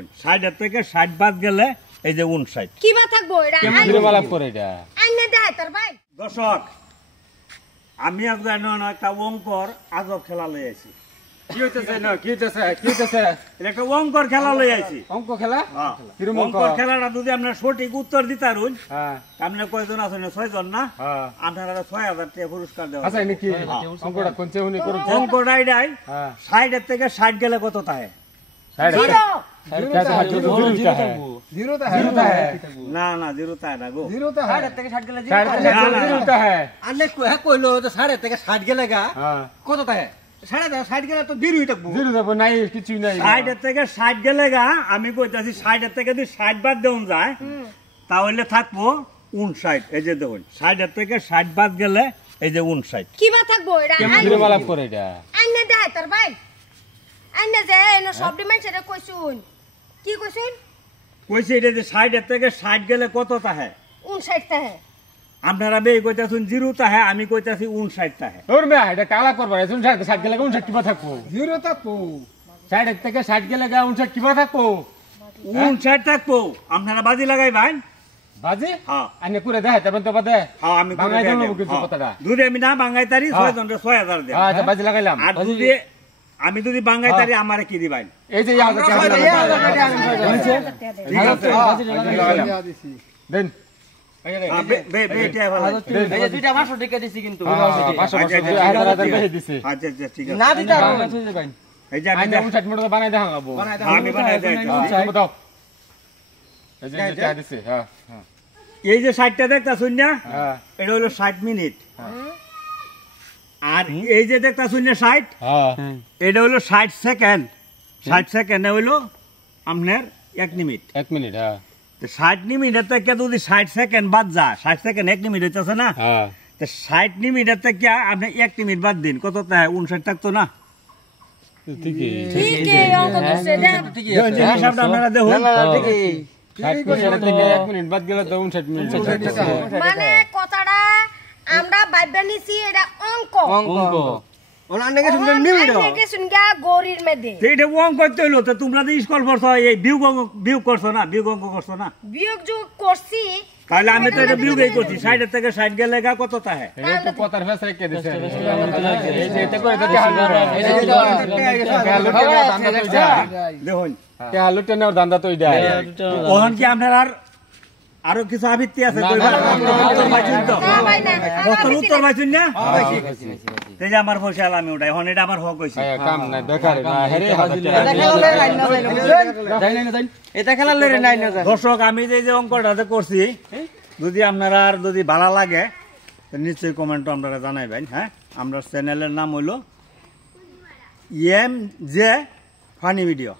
দেখুন 60 থেকে 60 বাদ গেলে এই যে 59 কি বা থাকবো এটা কিরমালাপ করে এটা আইনা দেয় তোর ভাই দর্শক আমি আজ একটা অঙ্কর আজব খেলা লই আইছি কি হইতেছে না কি হইতেছে এটা একটা অঙ্কর খেলা লই আইছি অঙ্ক খেলা হ্যাঁ কিরম অঙ্ক অঙ্কর খেলাটা যদি আপনারা সঠিক উত্তর দিতারুন হ্যাঁ আপনি কয়জন আছেন 6 জন না হ্যাঁ আপনারা 6000 টাকা পুরস্কার দেওয়া আচ্ছা নাকি অঙ্কটা কোন চেউনি করুন অঙ্কটা এটাই হ্যাঁ 60 থেকে 60 গেলে কত থাকে জিরো না না জিরো তাই না গো থেকে 60 গেলে আনে কইলো তো 60 থেকে 60 গেলে গা হ্যাঁ কত তাই 60 গেলে তো জিরোই থাকবো জিরো দেব নাই কিছু নাই 60 থেকে 60 গেলে গা আমি কইতাছি 60 থেকে যদি 60 বাদ দেন যায় তাহলে থাকবো 59 এই যে দেখুন 60 থেকে 60 বাদ গেলে এই যে 59 কি বা থাকবো এটা কিরমালাপ করে এটা আইনা দেয় তোর ভাই আইনা যে এনো সব ডিমান্ড সেটা কইছুন কি কইছুন কইছে এটা যে 60 থেকে 60 গেলে কত থাকে 59 তাহে আপনারা বে কইতাছুন জিরো তাহে আমি কইতাছি 59 তাহে ওর মে এটা কালা করবা শুন 60 গেলে 59 কিবা থাকবো জিরো থাকবো 60 থেকে 60 গেলে 59 কিবা থাকবো 59 থাকবো আপনারা বাজি লাগাই ভাই বাজি হ্যাঁ আনে পুরো দেখাইতে পারেন তো বাদে হ্যাঁ আমি বাঙাই দেব কিছু কথাটা যদি আমি না বাঙাই তারি 6 জন 6000 দেব আচ্ছা বাজি লাগাইলাম আর যদি আমি যদি বাঙাই তারি আমারে কি দিবেন এই যে ঠিক আছে দেন বে বে এটা ভালো এই যে দুইটা 500 টাকা দিছি কিন্তু 500 দিছি আচ্ছা আচ্ছা ঠিক আছে না দিতা এই যে আইনা 59 মিনিট বানাই দেখাবো আমি বানাই দেই দাও এই যে এটা দিছি হ্যাঁ এই যে 60টা দেখতাছুন না হ্যাঁ এটা হলো 60 মিনিট আর এই যে দেখতাছুন না 60 হ্যাঁ এটা হলো 60 সেকেন্ড 60 সেকেন্ডে হলো আপনার 1 মিনিট 1 মিনিট হ্যাঁ তো 60 মিনিটের থেকে যদি 60 সেকেন্ড বাদ যায় 60 সেকেন্ড 1 মিনিট হইতেছে না হ্যাঁ তো 60 মিনিটের থেকে আপনি 1 মিনিট বাদ দিন কত তাই 59 থাকতো না ঠিকই ঠিকই অঙ্ক করছে দেখ যে হিসাবটা আপনারা দেখুন ঠিকই 60 থেকে 1 মিনিট বাদ গেলে তো 59 মিনিট মানে কথাটা আমরা ভাববা নিছি এটা অঙ্ক অঙ্ক ওনা আনে কে শুনবেন নিউ এটা আইনা কে শুনগা গরির মধ্যে তো এটা অঙ্ক করতে হইলো তো তোমরা যে স্কুল পড়ছো এই বিয়োগ করছো না বিয়োগ অঙ্ক করছো না বিয়োগ যোগ করছি তাহলে আমি তো এটা বিয়োগই করছি 60 থেকে 60 গেলে গা কত তাহে এটা তো কথার ফেস রেখে দিছে এই যে এটা করে তো দেখুন লুটে নেওয়ার ধান্দা তো এটা ওহন কি আপনার আরো কিছু আবৃত্তি আছে উত্তর পাইছেন তো না ভাই না উত্তর পাইছেন না এই যে আমার পয়সা আমি ওটাই এখন এটা আমার হক হইছে কাম নাই বেকার না হেরে এটা খেলা লইরে নাই না দর্শক আমি যে অঙ্কটা করছি যদি আপনারা আর যদি ভালো লাগে তো নিশ্চয়ই কমেন্ট আপনারা জানাইবেন হ্যাঁ আমরা চ্যানেলের নাম হলো EMJ ফানি ভিডিও।